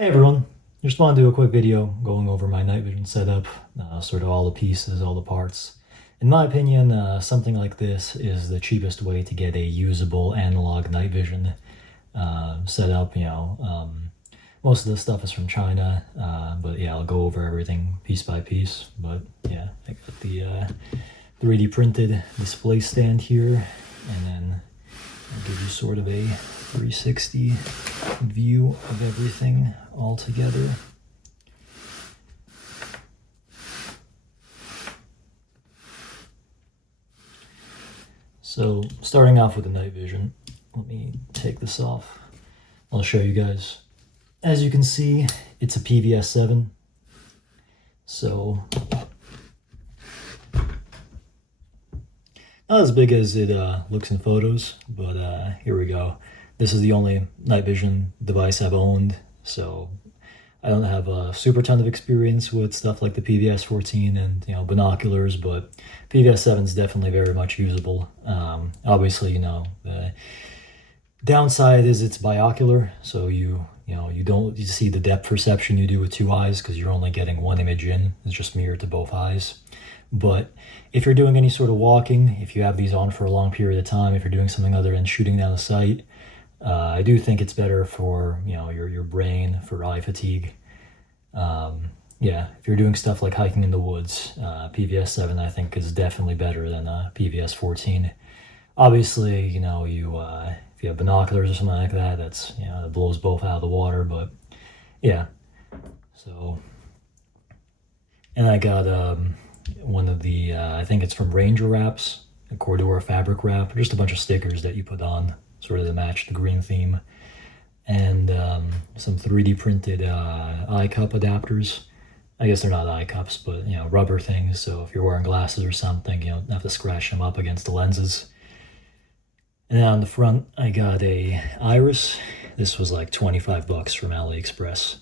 Hey everyone, just want to do a quick video going over my night vision setup, sort of all the pieces, all the parts. In my opinion, something like this is the cheapest way to get a usable analog night vision setup. Most of the stuff is from China, but yeah, I'll go over everything piece by piece. But yeah, I got the 3D printed display stand here, and then I'll give you sort of a 360 view of everything all together. So starting off with the night vision, let me take this off. I'll show you guys. As you can see, it's a PVS-7. So not as big as it looks in photos, but here we go. This is the only night vision device I've owned, so I don't have a super ton of experience with stuff like the PVS-14 and binoculars, but PVS-7 is definitely very much usable. Obviously, the downside is it's binocular, so you don't see the depth perception you do with two eyes because you're only getting one image in. It's just mirrored to both eyes. But if you're doing any sort of walking, if you have these on for a long period of time, if you're doing something other than shooting down a sight, I do think it's better for your brain, for eye fatigue. Yeah, if you're doing stuff like hiking in the woods, PVS-7 I think is definitely better than PVS-14. Obviously, if you have binoculars or something like that, that's it blows both out of the water. But yeah, so, and I got one of the I think it's from Ranger wraps, a Cordura fabric wrap, just a bunch of stickers that you put on sort of to match the green theme, and some 3D printed eye cup adapters. I guess they're not eye cups, but rubber things, so if you're wearing glasses or something, you don't have to scratch them up against the lenses. And on the front, I got a iris. This was like 25 bucks from Aliexpress.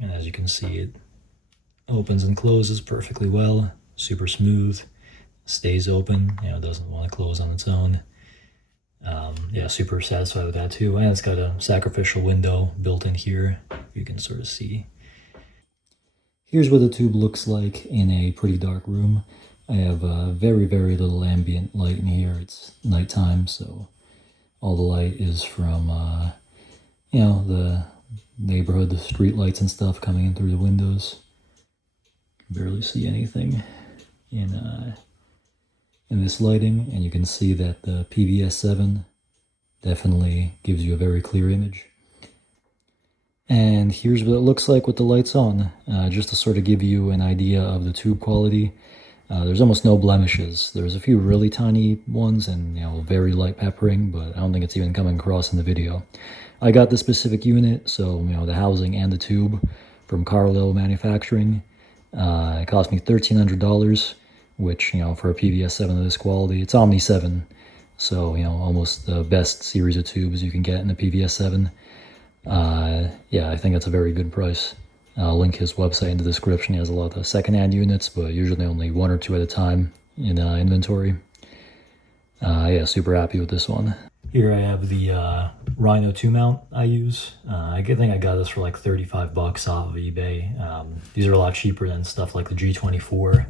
And as you can see, it opens and closes perfectly well, super smooth, stays open, doesn't want to close on its own. Yeah, super satisfied with that too. And it's got a sacrificial window built in here, you can sort of see. Here's what the tube looks like in a pretty dark room. I have very little ambient light in here. It's nighttime, so all the light is from the neighborhood, the street lights and stuff coming in through the windows. Barely see anything in this lighting, and you can see that the PVS-7 definitely gives you a very clear image. And here's what it looks like with the lights on, just to sort of give you an idea of the tube quality. There's almost no blemishes. There's a few really tiny ones and very light peppering, but I don't think it's even coming across in the video. I got the specific unit, so the housing and the tube from Carlo Manufacturing. It cost me $1,300, which for a PVS-7 of this quality, it's Omni 7, so almost the best series of tubes you can get in the PVS-7. Yeah, I think that's a very good price. I'll link his website in the description. He has a lot of secondhand units, but usually only one or two at a time in inventory. Yeah, super happy with this one. Here I have the Rhino II mount I use. I think I got this for like 35 bucks off of eBay. These are a lot cheaper than stuff like the G24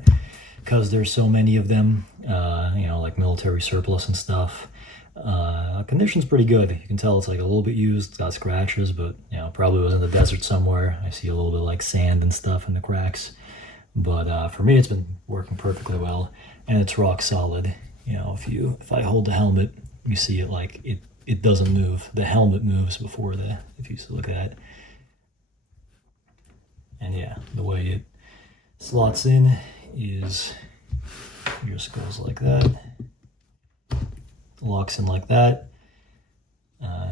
because there's so many of them, like military surplus and stuff. Condition's pretty good. You can tell it's like a little bit used, it's got scratches, but probably was in the desert somewhere. I see a little bit of like sand and stuff in the cracks, but for me it's been working perfectly well, and it's rock solid. If I hold the helmet, you see it like it doesn't move. The helmet moves before if you look at it. And yeah, the way it slots in is it just goes like that. Locks in like that.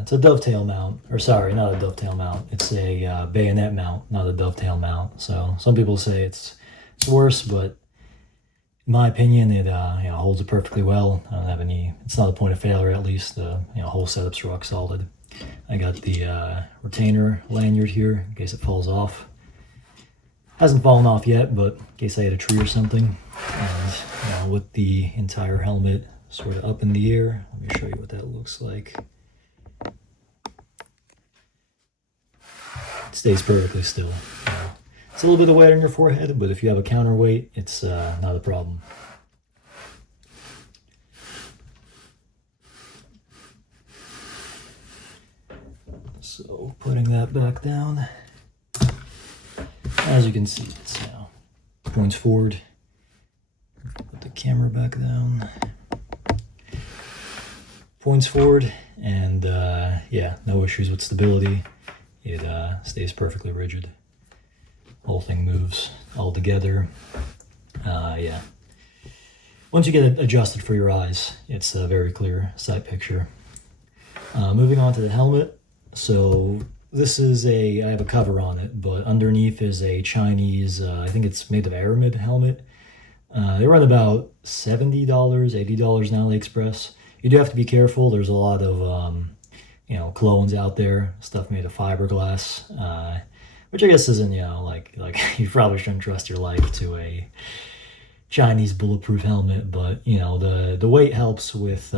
It's a dovetail mount, or sorry, not a dovetail mount. It's a bayonet mount, not a dovetail mount. So some people say it's worse, but in my opinion, it holds it perfectly well. I don't have any. It's not a point of failure. At least the whole setup's rock solid. I got the retainer lanyard here in case it falls off. Hasn't fallen off yet, but in case I hit a tree or something. And with the entire helmet sort of up in the air, let me show you what that looks like. stays perfectly still. It's a little bit of weight on your forehead, but if you have a counterweight, it's not a problem. So putting that back down, as you can see, it's now points forward. Put the camera back down. Points forward, and yeah, no issues with stability. It stays perfectly rigid. Whole thing moves all together. Yeah. Once you get it adjusted for your eyes, it's a very clear sight picture. Moving on to the helmet. So this is I have a cover on it, but underneath is a Chinese, I think it's made of aramid helmet. They run about $70, $80 on Aliexpress. You do have to be careful. There's a lot of, you know, clones out there, stuff made of fiberglass, which I guess isn't, you know, like you probably shouldn't trust your life to a Chinese bulletproof helmet, but, you know, the weight helps with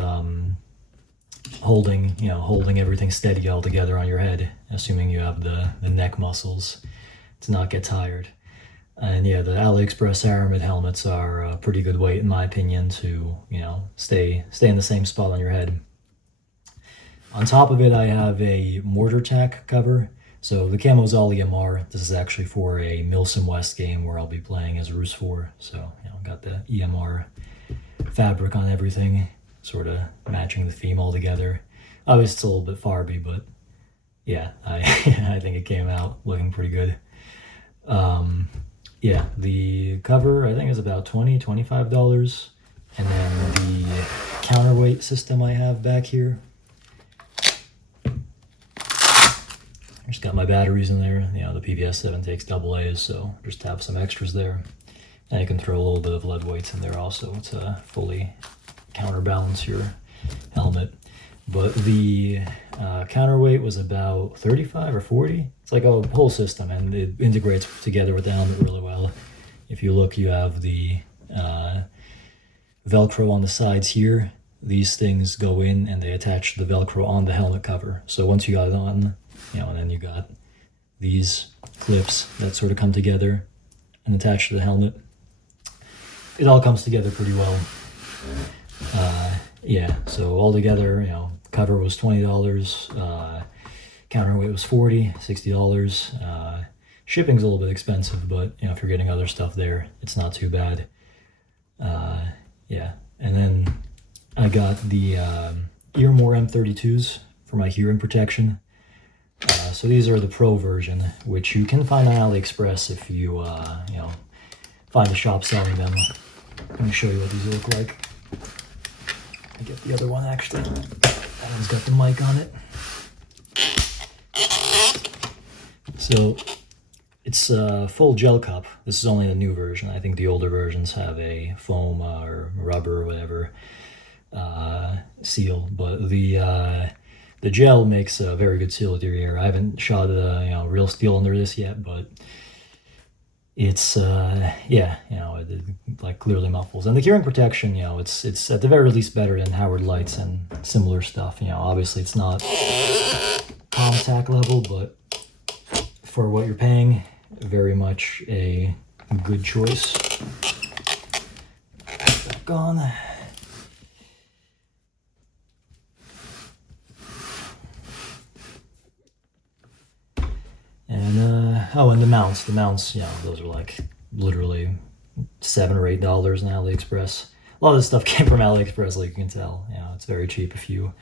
holding everything steady all together on your head, assuming you have the neck muscles to not get tired. And yeah, the Aliexpress aramid helmets are a pretty good weight, in my opinion, to, you know, stay in the same spot on your head. On top of it, I have a Mortar tack cover. So the camo's all EMR. This is actually for a Milsim West game where I'll be playing as Rus 4. So, you know, got the EMR fabric on everything, sort of matching the theme all together. Obviously, it's a little bit farby, but yeah, I think it came out looking pretty good. Yeah, the cover I think is about $20, $25, and then the counterweight system I have back here. Just got my batteries in there. You know, the PVS-7 takes AA's, so just have some extras there. And you can throw a little bit of lead weights in there also to fully counterbalance your helmet. But the counterweight was about 35 or 40. It's like a whole system, and it integrates together with the helmet really well. If you look, you have the Velcro on the sides here. These things go in and they attach the Velcro on the helmet cover. So once you got it on, you know, and then you got these clips that sort of come together and attach to the helmet. It all comes together pretty well. Yeah, so altogether, you know, cover was $20, counterweight was $40, $60. Shipping's a little bit expensive, but, you know, if you're getting other stuff there, it's not too bad. Yeah, and then I got the Earmore M32s for my hearing protection. So these are the Pro version, which you can find on AliExpress if you, you know, find a shop selling them. Let me show you what these look like. I get the other one actually. That one's got the mic on it. So it's a full gel cup. This is only the new version. I think the older versions have a foam or rubber or whatever seal, but the gel makes a very good seal with your ear. I haven't shot you know, real steel under this yet, but it's yeah, you know, it like clearly muffles. And the hearing protection, you know, it's at the very least better than Howard Lights and similar stuff. You know, obviously it's not contact level, but for what you're paying, very much a good choice. Back on. And oh, and the mounts, you know, those are like literally $7 or $8 on AliExpress. A lot of this stuff came from AliExpress, like you can tell. You know, it's very cheap if you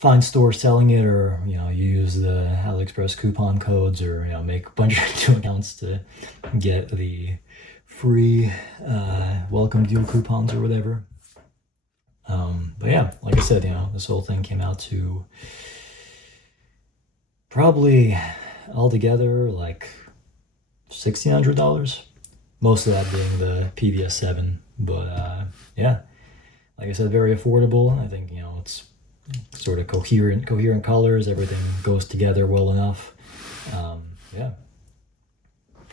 find stores selling it, or, you know, you use the AliExpress coupon codes, or, you know, make a bunch of new accounts to get the free welcome deal coupons or whatever. But yeah, like I said, you know, this whole thing came out to probably altogether like $1,600. Most of that being the PVS-7, but yeah, like I said, very affordable. I think, you know, it's sort of coherent colors. Everything goes together well enough. Yeah.